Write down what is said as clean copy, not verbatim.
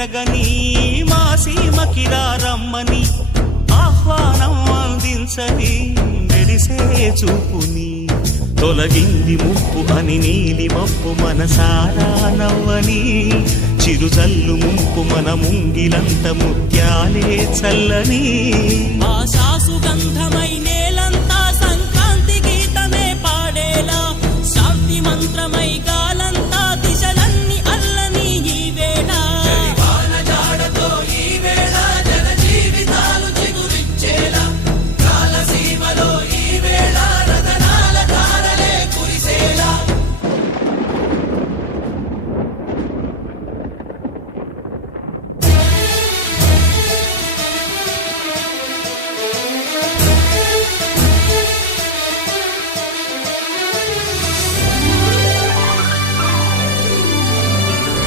మెరగని మా సీమకిరా రమ్మని ఆహ్వానం అందించని మెరిసే చూపుని తొలగింది ముప్పు అని నీలి మప్పు మనసారా నవ్వని చిరుజల్లు ముంపు మన ముంగిలంత ముత్యాలే చల్లని ఆశా సుగంధమైనే